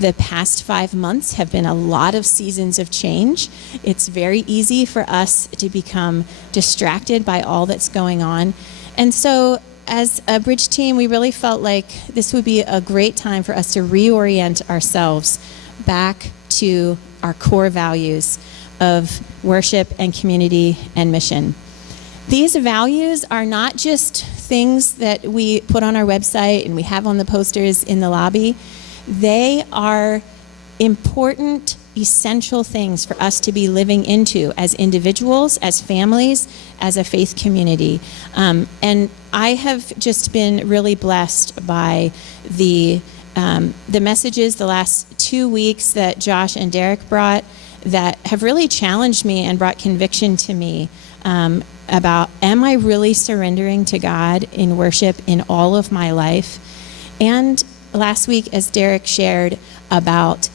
The past 5 months have been a lot of seasons of change. It's very easy for us to become distracted by all that's going on. And so as a Bridge team, we really felt like this would be a great time for us to reorient ourselves back to our core values of worship and community and mission. These values are not just things that we put on our website and we have on the posters in the lobby. They are important, essential things for us to be living into as individuals, as families, as a faith community. And I have just been really blessed by the messages the last 2 weeks that Josh and Derek brought that have really challenged me and brought conviction to me about, am I really surrendering to God in worship in all of my life? And last week, as Derek shared about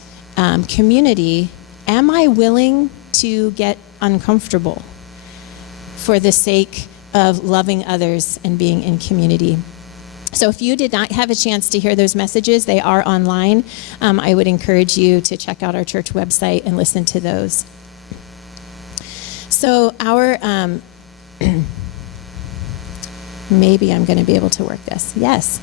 community, am I willing to get uncomfortable for the sake of loving others and being in community? So if you did not have a chance to hear those messages, they are online. I would encourage you to check out our church website and listen to those. So our, maybe I'm going to be able to work this. Yes.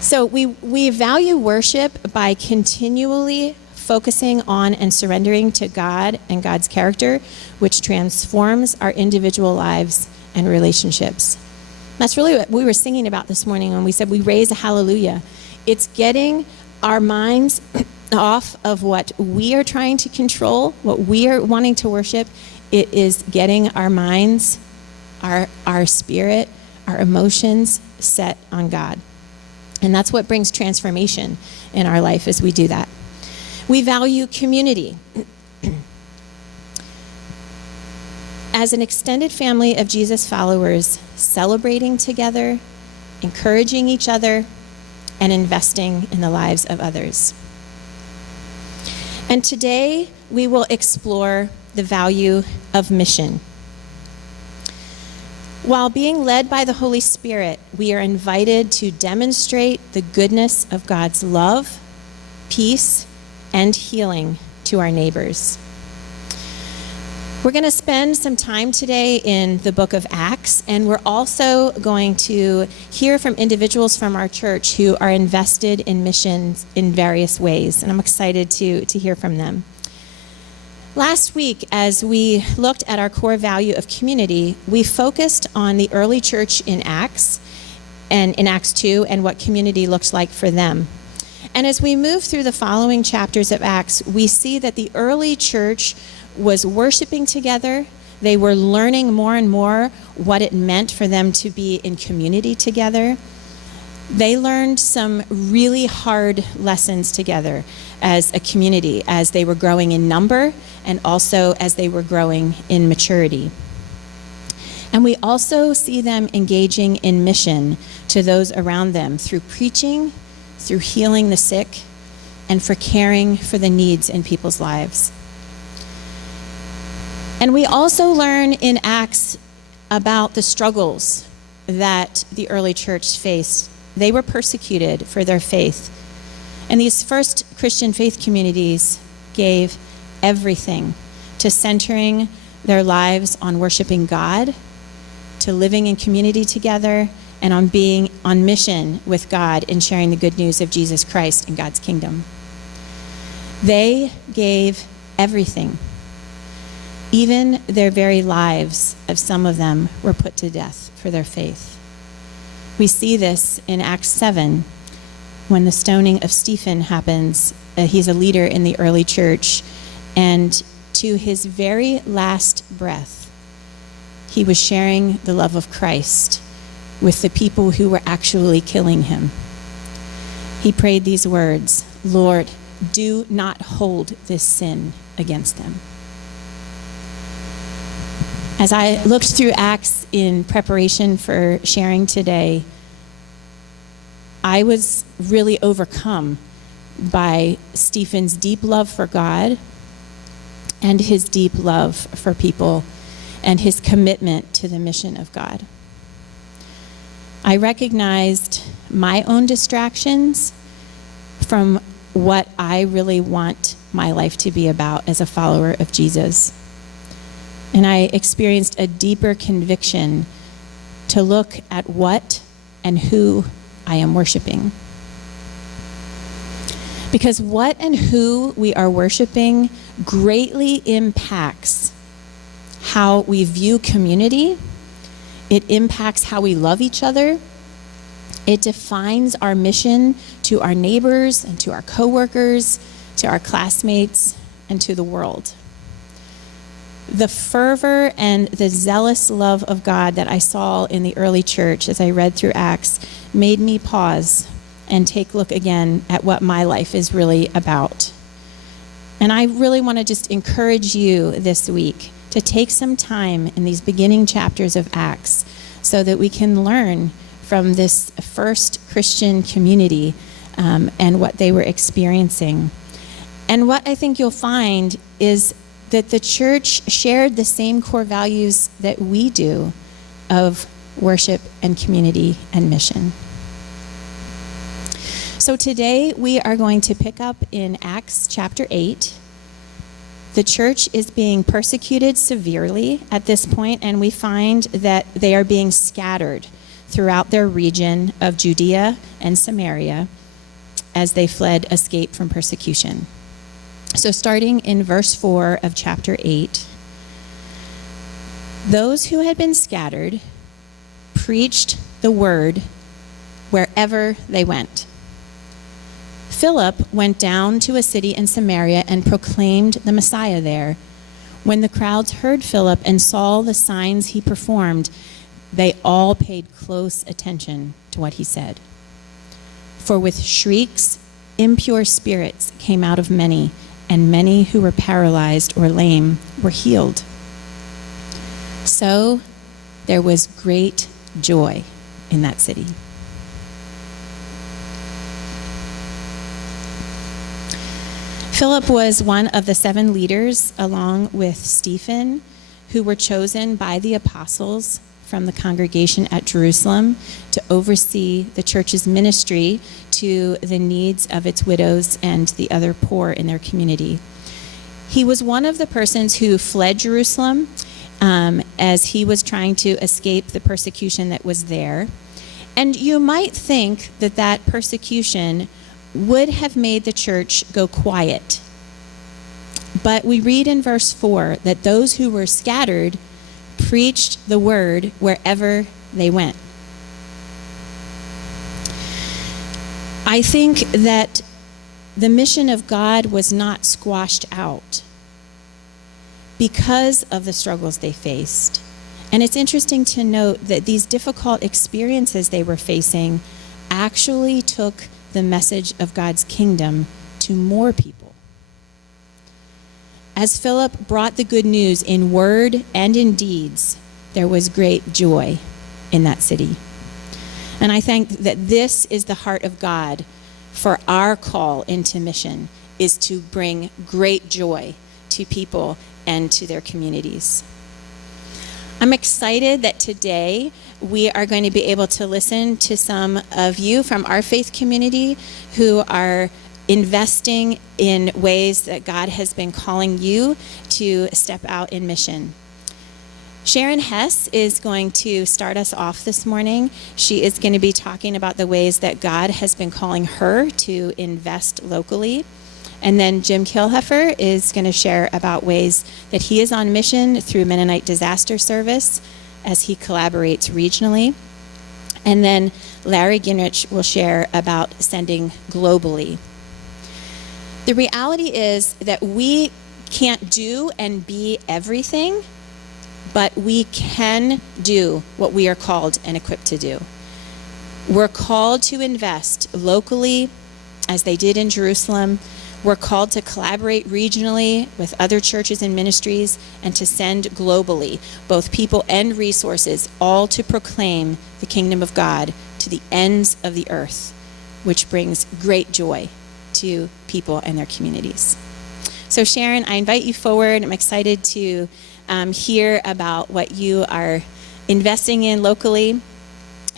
So we value worship by continually focusing on and surrendering to God and God's character, which transforms our individual lives and relationships. That's really what we were singing about this morning when we said we raise a hallelujah. It's getting our minds off of what we are trying to control, what we are wanting to worship. It is getting our minds, our spirit, our emotions set on God. And that's what brings transformation in our life as we do that. We value community. As an extended family of Jesus followers, celebrating together, encouraging each other, and investing in the lives of others. And today, we will explore the value of mission. While being led by the Holy Spirit, we are invited to demonstrate the goodness of God's love, peace, and healing to our neighbors. We're going to spend some time today in the book of Acts, and we're also going to hear from individuals from our church who are invested in missions in various ways, and I'm excited to hear from them. Last week, as we looked at our core value of community, we focused on the early church in Acts, and in Acts 2, and what community looked like for them. And as we move through the following chapters of Acts, we see that the early church was worshiping together. They were learning more and more what it meant for them to be in community together. They learned some really hard lessons together as a community, as they were growing in number and also as they were growing in maturity. And we also see them engaging in mission to those around them through preaching, through healing the sick, and for caring for the needs in people's lives. And we also learn in Acts about the struggles that the early church faced. They were persecuted for their faith. And these first Christian faith communities gave everything to centering their lives on worshiping God, to living in community together, and on being on mission with God in sharing the good news of Jesus Christ and God's kingdom. They gave everything. Even their very lives of some of them were put to death for their faith. We see this in Acts 7 when the stoning of Stephen happens. He's a leader in the early church, and to his very last breath, he was sharing the love of Christ with the people who were actually killing him. He prayed these words, "Lord, do not hold this sin against them." As I looked through Acts in preparation for sharing today, I was really overcome by Stephen's deep love for God and his deep love for people and his commitment to the mission of God. I recognized my own distractions from what I really want my life to be about as a follower of Jesus. And I experienced a deeper conviction to look at what and who I am worshiping. Because what and who we are worshiping greatly impacts how we view community. It impacts how we love each other. It defines our mission to our neighbors and to our coworkers, to our classmates, and to the world. The fervor and the zealous love of God that I saw in the early church as I read through Acts made me pause and take a look again at what my life is really about. And I really want to just encourage you this week to take some time in these beginning chapters of Acts so that we can learn from this first Christian community and what they were experiencing. And what I think you'll find is that the church shared the same core values that we do of worship and community and mission. So today we are going to pick up in Acts chapter 8. The church is being persecuted severely at this point, and we find that they are being scattered throughout their region of Judea and Samaria as they escaped from persecution. So starting in verse 4 of chapter 8, those who had been scattered preached the word wherever they went. Philip went down to a city in Samaria and proclaimed the Messiah there. When the crowds heard Philip and saw the signs he performed, they all paid close attention to what he said. For with shrieks, impure spirits came out of many, and many who were paralyzed or lame were healed. So there was great joy in that city. Philip was one of the 7 leaders, along with Stephen, who were chosen by the apostles from the congregation at Jerusalem to oversee the church's ministry to the needs of its widows and the other poor in their community. He was one of the persons who fled Jerusalem as he was trying to escape the persecution that was there. And you might think that that persecution would have made the church go quiet. But we read in verse 4 that those who were scattered preached the word wherever they went. I think that the mission of God was not squashed out because of the struggles they faced. And it's interesting to note that these difficult experiences they were facing actually took the message of God's kingdom to more people. As Philip brought the good news in word and in deeds, there was great joy in that city. And I think that this is the heart of God for our call into mission, is to bring great joy to people and to their communities. I'm excited that today we are going to be able to listen to some of you from our faith community who are investing in ways that God has been calling you to step out in mission. Sharon Hess is going to start us off this morning. She is going to be talking about the ways that God has been calling her to invest locally. And then Jim Kilheffer is going to share about ways that he is on mission through Mennonite Disaster Service as he collaborates regionally. And then Larry Ginrich will share about sending globally. The reality is that we can't do and be everything, but we can do what we are called and equipped to do. We're called to invest locally, as they did in Jerusalem. We're called to collaborate regionally with other churches and ministries and to send globally, both people and resources, all to proclaim the kingdom of God to the ends of the earth, which brings great joy to people and their communities. So Sharon, I invite you forward. I'm excited to hear about what you are investing in locally.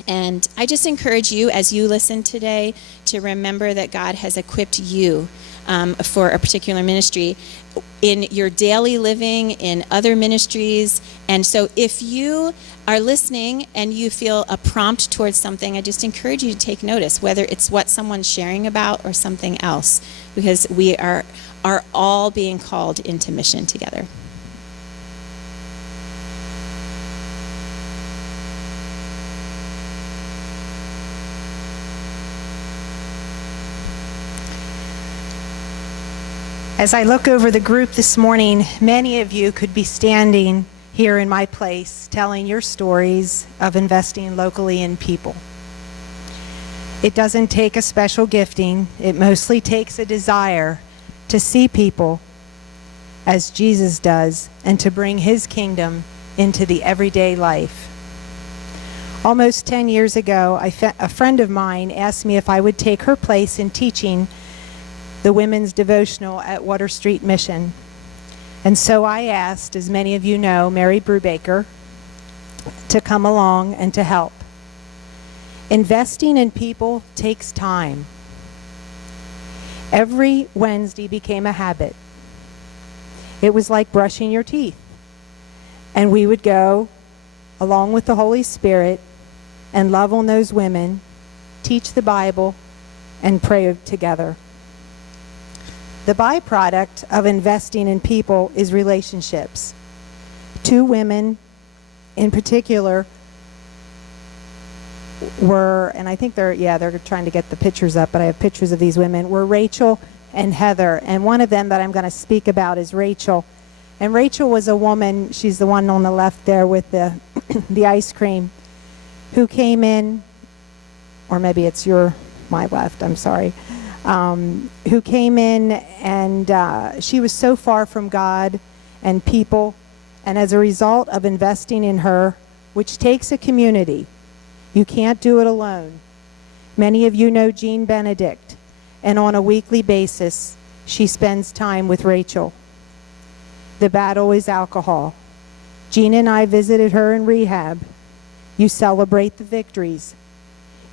And I just encourage you, as you listen today, to remember that God has equipped you for a particular ministry in your daily living, in other ministries. And so if you are listening and you feel a prompt towards something, I just encourage you to take notice, whether it's what someone's sharing about or something else, because we are all being called into mission together. As I look over the group this morning, many of you could be standing here in my place telling your stories of investing locally in people. It doesn't take a special gifting. It mostly takes a desire to see people as Jesus does and to bring his kingdom into the everyday life. Almost 10 years ago, a friend of mine asked me if I would take her place in teaching the women's devotional at Water Street Mission. And so I asked, as many of you know, Mary Brubaker to come along and to help. Investing in people takes time. Every Wednesday became a habit. It was like brushing your teeth. And we would go, along with the Holy Spirit, and love on those women, teach the Bible, and pray together. The byproduct of investing in people is relationships. Two women in particular were, and I think they're trying to get the pictures up, but I have pictures of these women, were Rachel and Heather. And one of them that I'm going to speak about is Rachel. And Rachel was a woman, she's the one on the left there with the the ice cream, who came in, or maybe it's my left, I'm sorry, who came in and she was so far from God and people, and as a result of investing in her, which takes a community, you can't do it alone. Many of you know Jean Benedict, and on a weekly basis, she spends time with Rachel. The battle is alcohol. Jean and I visited her in rehab. You celebrate the victories.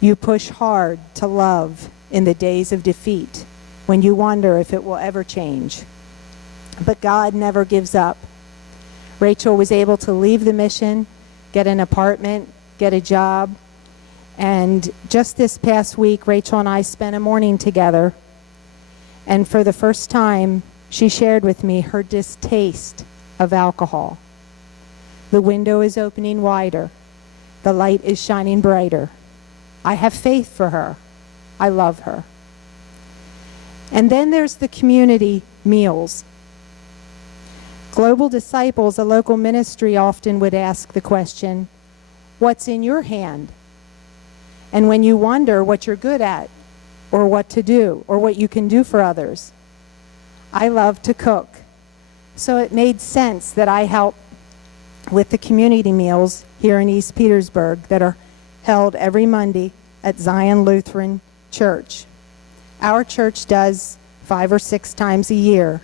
You push hard to love in the days of defeat, when you wonder if it will ever change. But God never gives up. Rachel was able to leave the mission, get an apartment, get a job, and just this past week, Rachel and I spent a morning together, and for the first time, she shared with me her distaste of alcohol. The window is opening wider. The light is shining brighter. I have faith for her. I love her. And then there's the community meals. Global Disciples, a local ministry, often would ask the question, what's in your hand? And when you wonder what you're good at, or what to do, or what you can do for others, I love to cook. So it made sense that I help with the community meals here in East Petersburg that are held every Monday at Zion Lutheran Church. Our church does 5 or 6 times a year,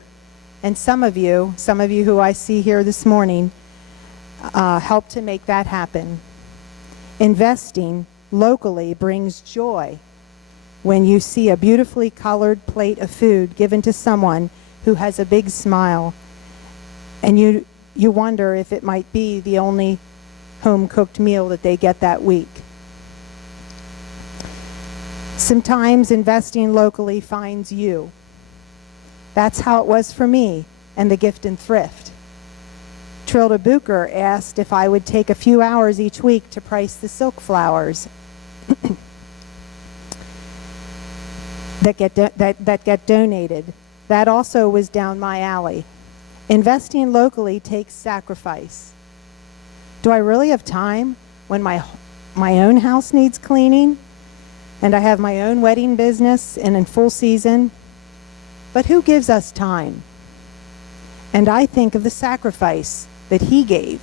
and some of you who I see here this morning help to make that happen. Investing locally brings joy when you see a beautifully colored plate of food given to someone who has a big smile, and you wonder if it might be the only home-cooked meal that they get that week. Sometimes investing locally finds you. That's how it was for me and the Gift and Thrift. Trilda Bucher asked if I would take a few hours each week to price the silk flowers that get donated. That also was down my alley. Investing locally takes sacrifice. Do I really have time when my own house needs cleaning? And I have my own wedding business and in full season. But who gives us time? And I think of the sacrifice that he gave.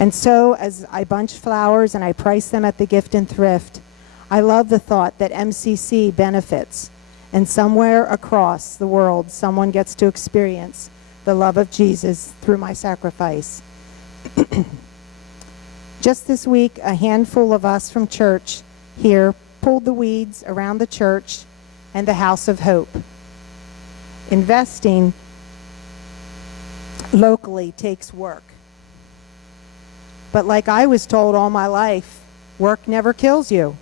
And so as I bunch flowers and I price them at the Gift and Thrift, I love the thought that MCC benefits. And somewhere across the world, someone gets to experience the love of Jesus through my sacrifice. Just this week, a handful of us from church here pulled the weeds around the church and the House of Hope. Investing locally takes work. But like I was told all my life, work never kills you.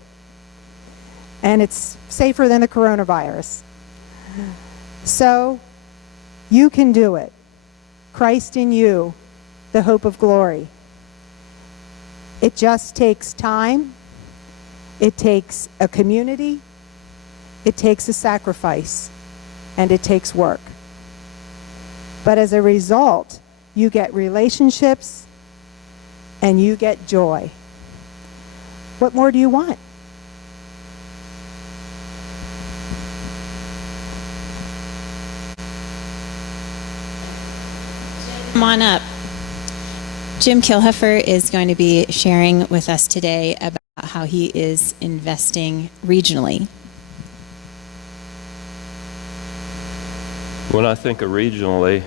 And it's safer than the coronavirus. So you can do it. Christ in you, the hope of glory. It just takes time. It takes a community. It takes a sacrifice. And it takes work. But as a result, you get relationships and you get joy. What more do you want? Come on up. Jim Kilheffer is going to be sharing with us today about how he is investing regionally. When I think of regionally,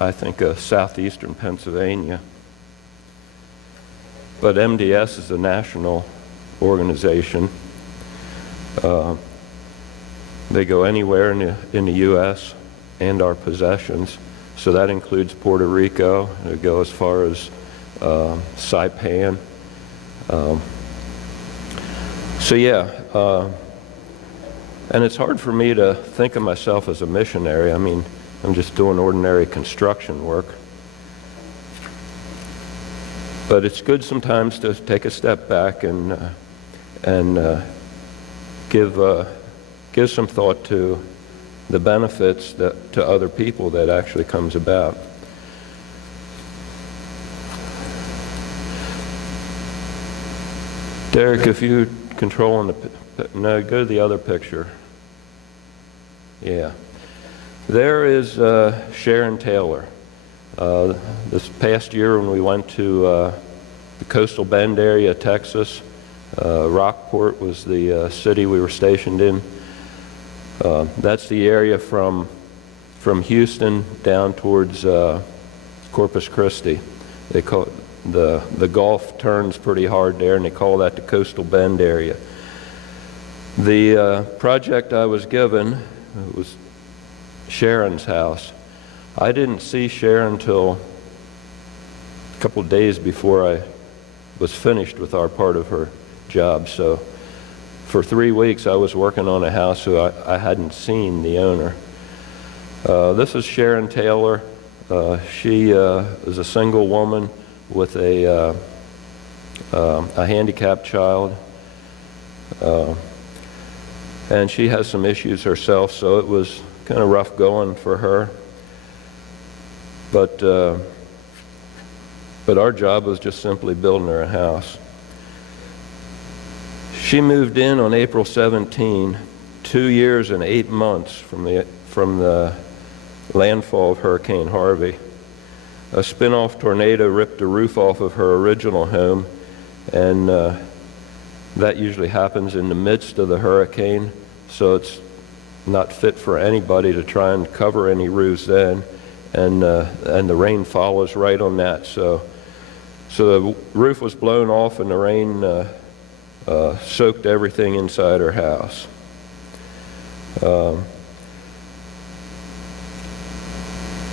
I think of southeastern Pennsylvania. But MDS is a national organization. They go anywhere in the U.S. and our possessions. So that includes Puerto Rico. They go as far as Saipan. And it's hard for me to think of myself as a missionary. I mean, I'm just doing ordinary construction work. But it's good sometimes to take a step back and give some thought to the benefits to other people that actually comes about. Derek, if you control on no, go to the other picture. Yeah. There is Sharon Taylor. This past year when we went to the coastal Bend area of Texas, Rockport was the city we were stationed in. That's the area from Houston down towards Corpus Christi. They call it, the Gulf turns pretty hard there, and they call that the coastal Bend area. The project I was given was Sharon's house. I didn't see Sharon until a couple of days before I was finished with our part of her job. So for 3 weeks I was working on a house who I hadn't seen the owner. This is Sharon Taylor. She is a single woman with a handicapped child. And she has some issues herself, so it was kind of rough going for her. But our job was just simply building her a house. She moved in on April 17, 2 years and 8 months from the landfall of Hurricane Harvey. A spin-off tornado ripped the roof off of her original home, and that usually happens in the midst of the hurricane, so it's not fit for anybody to try and cover any roofs then, and the rain follows right on that. So the roof was blown off, and the rain soaked everything inside her house.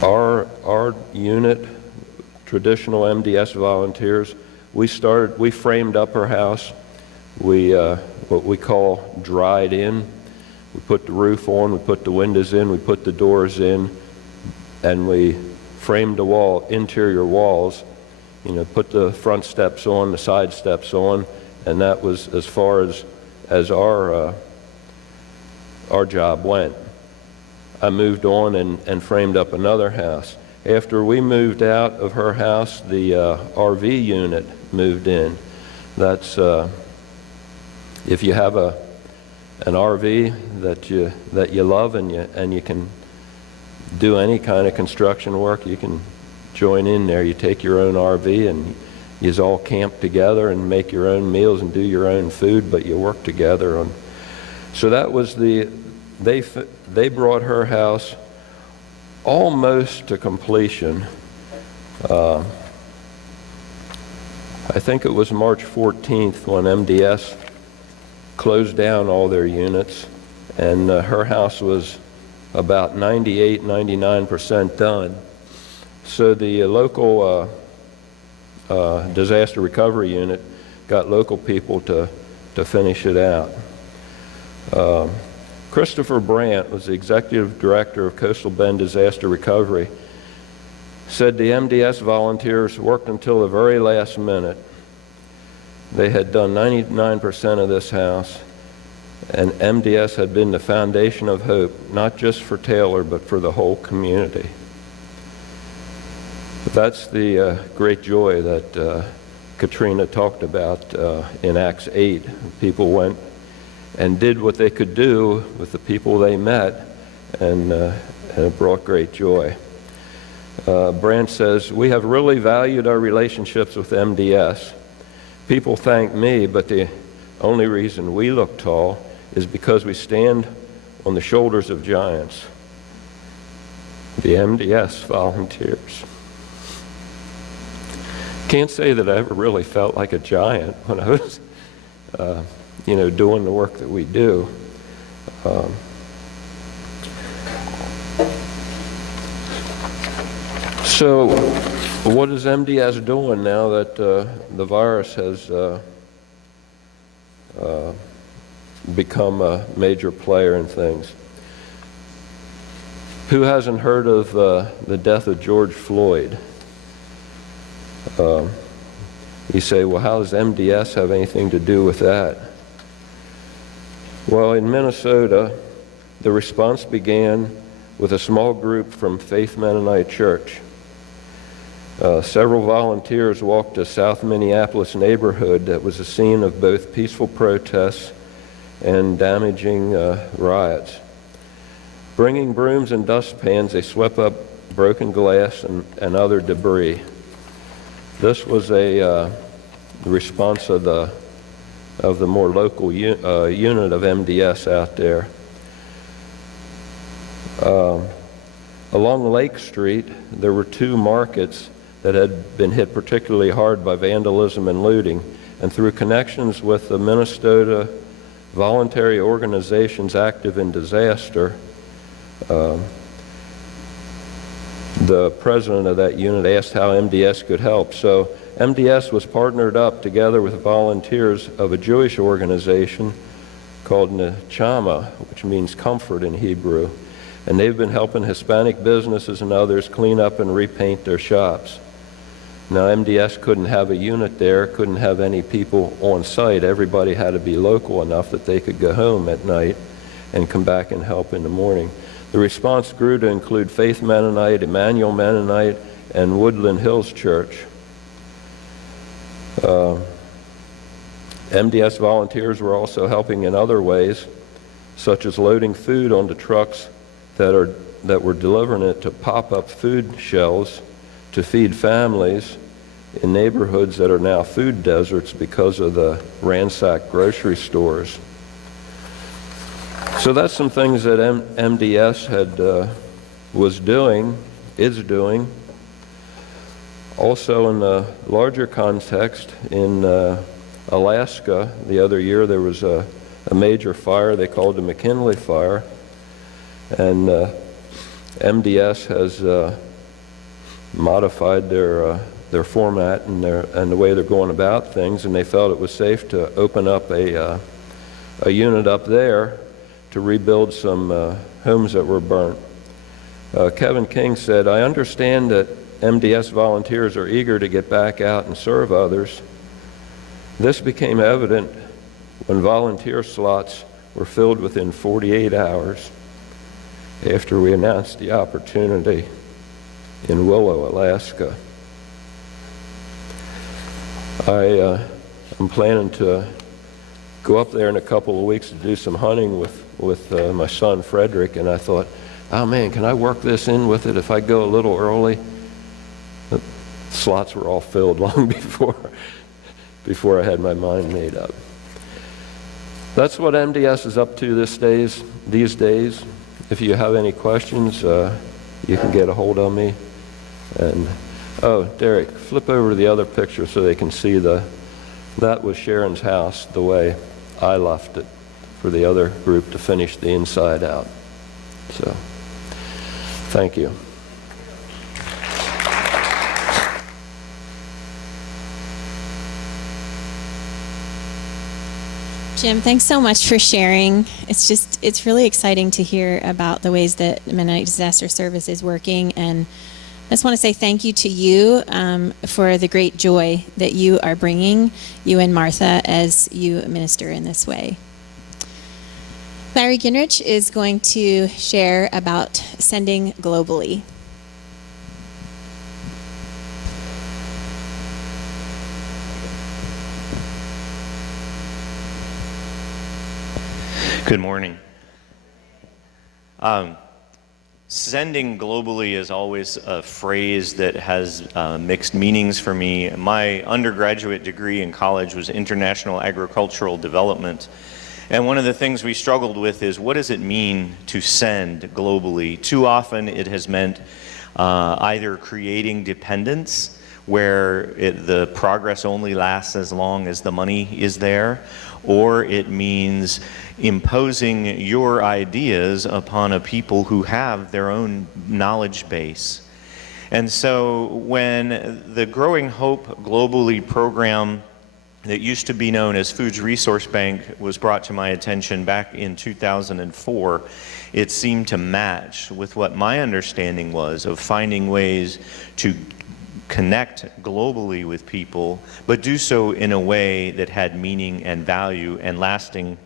Our unit, traditional MDS volunteers, we framed up her house. We what we call dried in. We put the roof on, we put the windows in, we put the doors in, and we framed the interior walls. You know, put the front steps on, the side steps on, and that was as far as our job went. I moved on and framed up another house. After we moved out of her house, the RV unit moved in. That's if you have an RV that you love and you can do any kind of construction work, you can join in there. You take your own RV and you all camp together and make your own meals and do your own food, but you work together on. So that was they brought her house almost to completion I think it was March 14th when MDS closed down all their units, and her house was about 98, 99% done. So the local disaster recovery unit got local people to finish it out. Christopher Brandt was the executive director of Coastal Bend Disaster Recovery, said the MDS volunteers worked until the very last minute. They had done 99% of this house, and MDS had been the foundation of hope, not just for Taylor, but for the whole community. That's the great joy that Katrina talked about in Acts 8. People went and did what they could do with the people they met, and it brought great joy. Brandt says, "We have really valued our relationships with MDS. People thank me, but the only reason we look tall is because we stand on the shoulders of giants, the MDS volunteers." Can't say that I ever really felt like a giant when I was, doing the work that we do. So what is MDS doing now that the virus has become a major player in things? Who hasn't heard of the death of George Floyd? You say, well, how does MDS have anything to do with that? Well, in Minnesota, the response began with a small group from Faith Mennonite Church. Several volunteers walked a South Minneapolis neighborhood that was a scene of both peaceful protests and damaging riots. Bringing brooms and dustpans, they swept up broken glass and other debris. This was a response of the more local unit of MDS out there. Along Lake Street, there were two markets that had been hit particularly hard by vandalism and looting, and through connections with the Minnesota voluntary organizations active in disaster, the president of that unit asked how MDS could help. So MDS was partnered up together with volunteers of a Jewish organization called Nechama, which means comfort in Hebrew. And they've been helping Hispanic businesses and others clean up and repaint their shops. Now, MDS couldn't have a unit there, couldn't have any people on site. Everybody had to be local enough that they could go home at night and come back and help in the morning. The response grew to include Faith Mennonite, Emmanuel Mennonite, and Woodland Hills Church. MDS volunteers were also helping in other ways, such as loading food onto trucks that were delivering it to pop-up food shelves to feed families in neighborhoods that are now food deserts because of the ransacked grocery stores. So that's some things that MDS is doing. Also in the larger context, in Alaska the other year there was a major fire they called the McKinley Fire, and MDS has modified their format and the way they're going about things, and they felt it was safe to open up a unit up there to rebuild some homes that were burnt. Kevin King said, "I understand that MDS volunteers are eager to get back out and serve others. This became evident when volunteer slots were filled within 48 hours after we announced the opportunity in Willow, Alaska." I'm planning to go up there in a couple of weeks to do some hunting with my son Frederick, and I thought, oh man, can I work this in with it if I go a little early? The slots were all filled long before I had my mind made up. That's what MDS is up to these days. If you have any questions, you can get a hold of me. And Oh, Derek, flip over to the other picture so they can see that was Sharon's house the way I left it for the other group to finish the inside out. So, thank you. Jim, thanks so much for sharing. It's really exciting to hear about the ways that Mennonite Disaster Service is working. And I just want to say thank you to you for the great joy that you are bringing, you and Martha, as you minister in this way. Larry Ginrich is going to share about sending globally. Good morning. Sending globally is always a phrase that has mixed meanings for me. My undergraduate degree in college was international agricultural development. And one of the things we struggled with is, what does it mean to send globally? Too often it has meant either creating dependence, where the progress only lasts as long as the money is there, or it means imposing your ideas upon a people who have their own knowledge base. And so when the Growing Hope Globally program that used to be known as Foods Resource Bank was brought to my attention back in 2004, it seemed to match with what my understanding was of finding ways to connect globally with people, but do so in a way that had meaning and value and lasting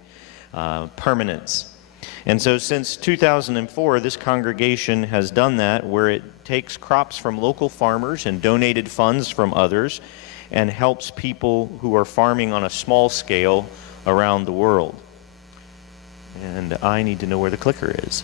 permanence. And so since 2004, this congregation has done that, where it takes crops from local farmers and donated funds from others and helps people who are farming on a small scale around the world. And I need to know where the clicker is.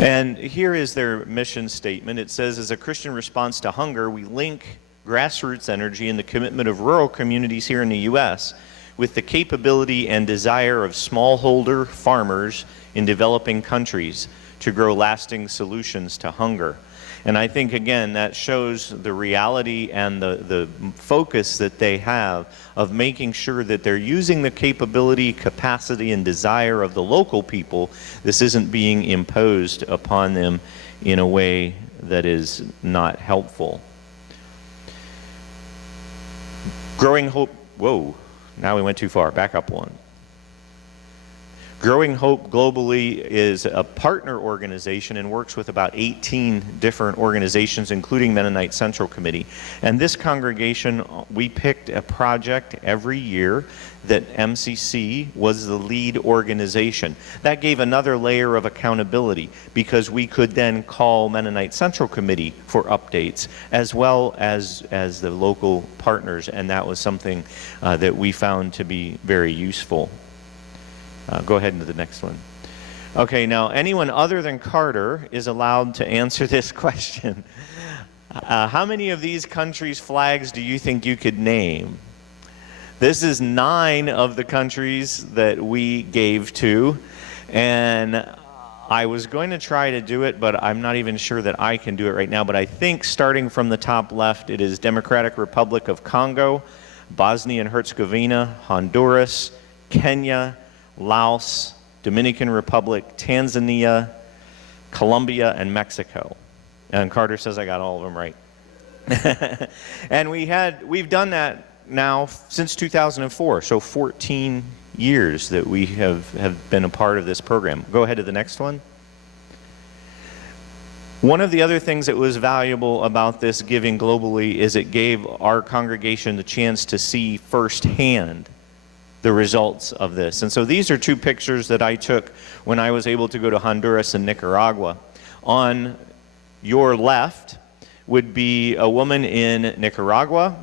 And here is their mission statement. It says, as a Christian response to hunger, we link grassroots energy and the commitment of rural communities here in the U.S. with the capability and desire of smallholder farmers in developing countries to grow lasting solutions to hunger. And I think, again, that shows the reality and the focus that they have of making sure that they're using the capability, capacity, and desire of the local people. This isn't being imposed upon them in a way that is not helpful. Growing Hope, whoa, now we went too far, back up one. Growing Hope Globally is a partner organization and works with about 18 different organizations, including Mennonite Central Committee. And this congregation, we picked a project every year that MCC was the lead organization. That gave another layer of accountability, because we could then call Mennonite Central Committee for updates, as well as the local partners, and that was something that we found to be very useful. Go ahead into the next one. Okay, now anyone other than Carter is allowed to answer this question. How many of these countries' flags do you think you could name? This is 9 of the countries that we gave to, and I was going to try to do it, but I'm not even sure that I can do it right now. But I think starting from the top left, it is Democratic Republic of Congo, Bosnia and Herzegovina, Honduras, Kenya, Laos, Dominican Republic, Tanzania, Colombia, and Mexico. And Carter says I got all of them right. And we've done that now since 2004, so 14 years that we have been a part of this program. Go ahead to the next one. One of the other things that was valuable about this giving globally is it gave our congregation the chance to see firsthand the results of this. And so these are 2 pictures that I took when I was able to go to Honduras and Nicaragua. On your left would be a woman in Nicaragua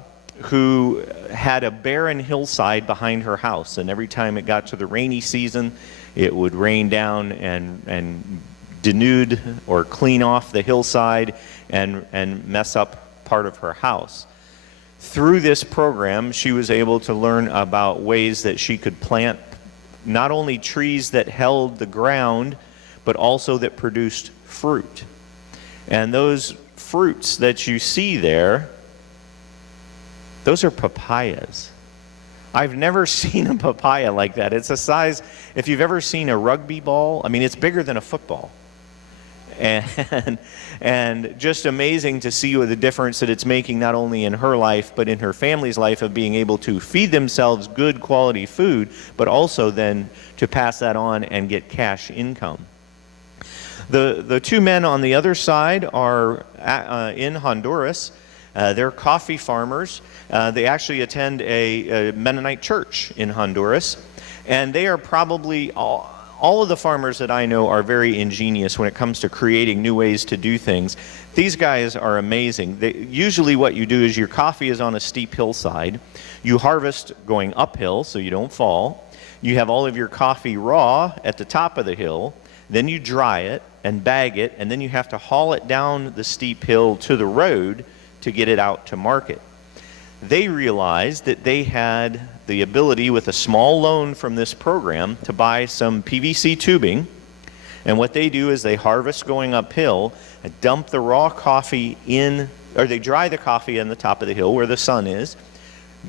who had a barren hillside behind her house, and every time it got to the rainy season, it would rain down and denude or clean off the hillside and mess up part of her house. Through this program, she was able to learn about ways that she could plant not only trees that held the ground, but also that produced fruit. And those fruits that you see there, those are papayas. I've never seen a papaya like that. It's a size, if you've ever seen a rugby ball, I mean, it's bigger than a football. And just amazing to see the difference that it's making not only in her life, but in her family's life of being able to feed themselves good quality food, but also then to pass that on and get cash income. The two men on the other side are in Honduras. They're coffee farmers. They actually attend a Mennonite church in Honduras. And they are probably, all of the farmers that I know are very ingenious when it comes to creating new ways to do things. These guys are amazing. Usually what you do is your coffee is on a steep hillside. You harvest going uphill so you don't fall. You have all of your coffee raw at the top of the hill. Then you dry it and bag it, and then you have to haul it down the steep hill to the road to get it out to market. They realized that they had the ability with a small loan from this program to buy some PVC tubing, and what they do is they harvest going uphill and dump the raw coffee in, or they dry the coffee on the top of the hill where the sun is,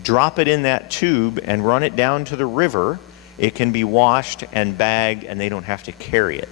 drop it in that tube and run it down to the river. It can be washed and bagged, and they don't have to carry it.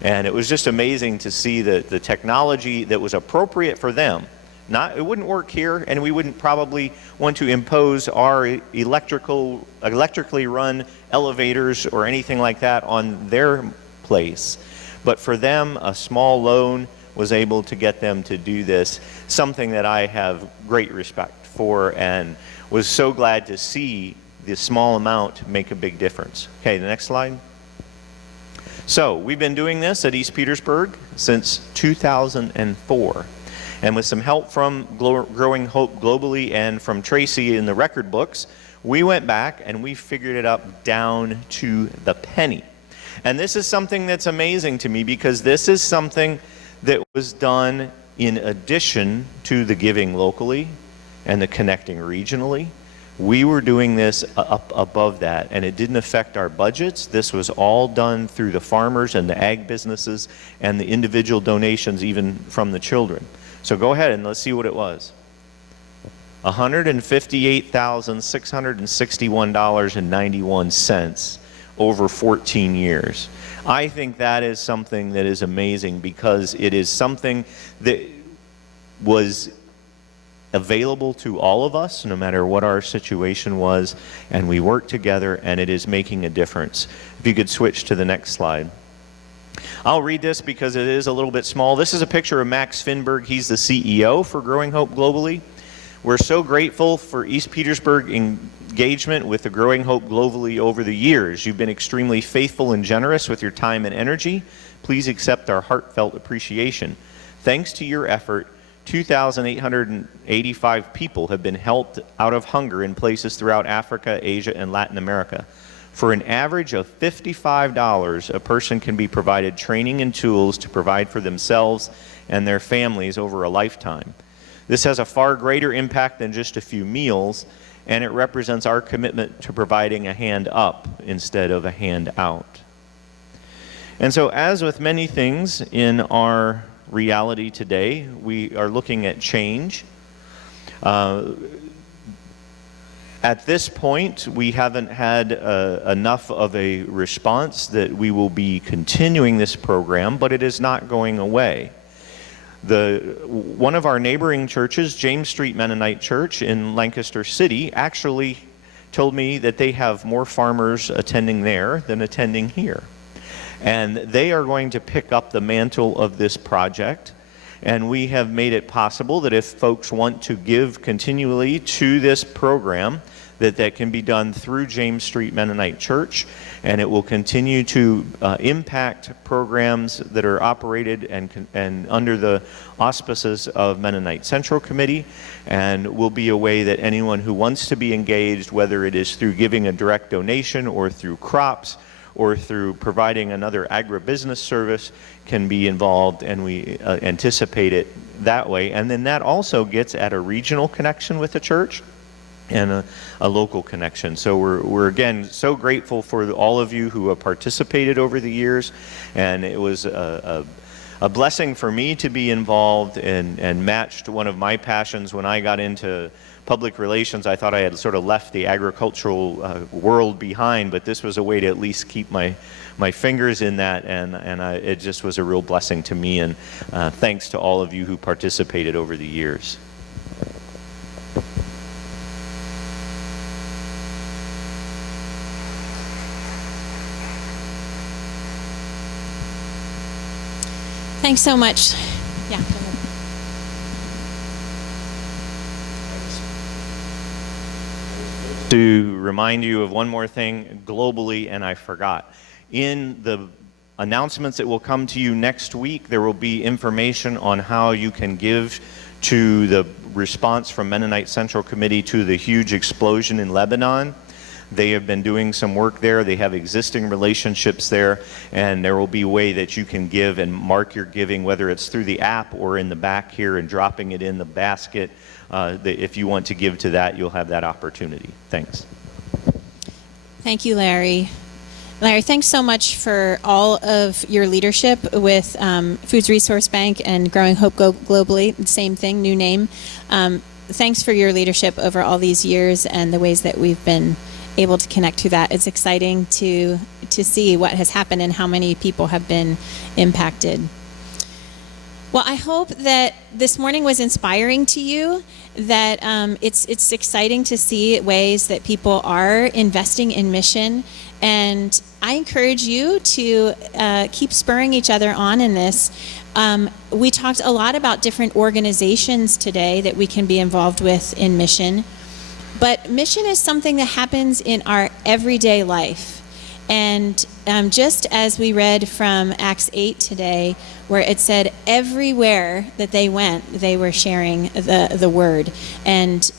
And it was just amazing to see the technology that was appropriate for them. It wouldn't work here, and we wouldn't probably want to impose our electrically run elevators or anything like that on their place. But for them, a small loan was able to get them to do this, something that I have great respect for and was so glad to see the small amount make a big difference. Okay, the next slide. So we've been doing this at East Petersburg since 2004. And with some help from Growing Hope Globally and from Tracy in the record books, we went back and we figured it up down to the penny. And this is something that's amazing to me because this is something that was done in addition to the giving locally and the connecting regionally. We were doing this up above that, and it didn't affect our budgets. This was all done through the farmers and the ag businesses and the individual donations even from the children. So go ahead and let's see what it was. $158,661.91 over 14 years. I think that is something that is amazing because it is something that was available to all of us, no matter what our situation was, and we worked together, and it is making a difference. If you could switch to the next slide. I'll read this because it is a little bit small. This is a picture of Max Finberg. He's the CEO for Growing Hope Globally. We're so grateful for East Petersburg engagement with the Growing Hope Globally over the years. You've been extremely faithful and generous with your time and energy. Please accept our heartfelt appreciation. Thanks to your effort, 2,885 people have been helped out of hunger in places throughout Africa, Asia, and Latin America. For an average of $55, a person can be provided training and tools to provide for themselves and their families over a lifetime. This has a far greater impact than just a few meals, and it represents our commitment to providing a hand up instead of a hand out. And so, as with many things in our reality today, we are looking at change. At this point, we haven't had enough of a response that we will be continuing this program, but it is not going away. One of our neighboring churches, James Street Mennonite Church in Lancaster City, actually told me that they have more farmers attending there than attending here. And they are going to pick up the mantle of this project. And we have made it possible that if folks want to give continually to this program, that can be done through James Street Mennonite Church, and it will continue to impact programs that are operated and under the auspices of Mennonite Central Committee, and will be a way that anyone who wants to be engaged, whether it is through giving a direct donation or through crops or through providing another agribusiness service, can be involved, and we anticipate it that way. And then that also gets at a regional connection with the church. and a local connection. So we're again so grateful for all of you who have participated over the years, and it was a blessing for me to be involved and matched one of my passions. When I got into public relations, I thought I had sort of left the agricultural world behind, but this was a way to at least keep my fingers in that, and it just was a real blessing to me, and thanks to all of you who participated over the years. Thanks so much. Yeah, go ahead. To remind you of one more thing globally, and I forgot. In the announcements that will come to you next week, there will be information on how you can give to the response from Mennonite Central Committee to the huge explosion in Lebanon. They have been doing some work there. They have existing relationships there, and there will be a way that you can give and mark your giving, whether it's through the app or in the back here and dropping it in the basket. If you want to give to that, you'll have that opportunity. Thanks. Thank you, Larry. Larry, thanks so much for all of your leadership with Foods Resource Bank and Growing Hope Globally. Same thing, new name. Thanks for your leadership over all these years and the ways that we've been able to connect to that. It's exciting to see what has happened and how many people have been impacted. Well, I hope that this morning was inspiring to you, that it's exciting to see ways that people are investing in mission. And I encourage you to keep spurring each other on in this. We talked a lot about different organizations today that we can be involved with in mission. But mission is something that happens in our everyday life. And just as we read from Acts 8 today, where it said everywhere that they went, they were sharing the word. And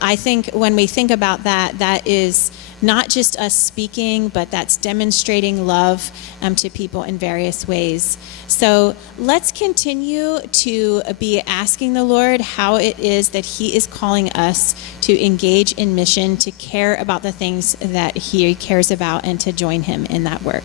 I think when we think about that, that is not just us speaking, but that's demonstrating love to people in various ways. So let's continue to be asking the Lord how it is that He is calling us to engage in mission, to care about the things that He cares about, and to join Him in that work.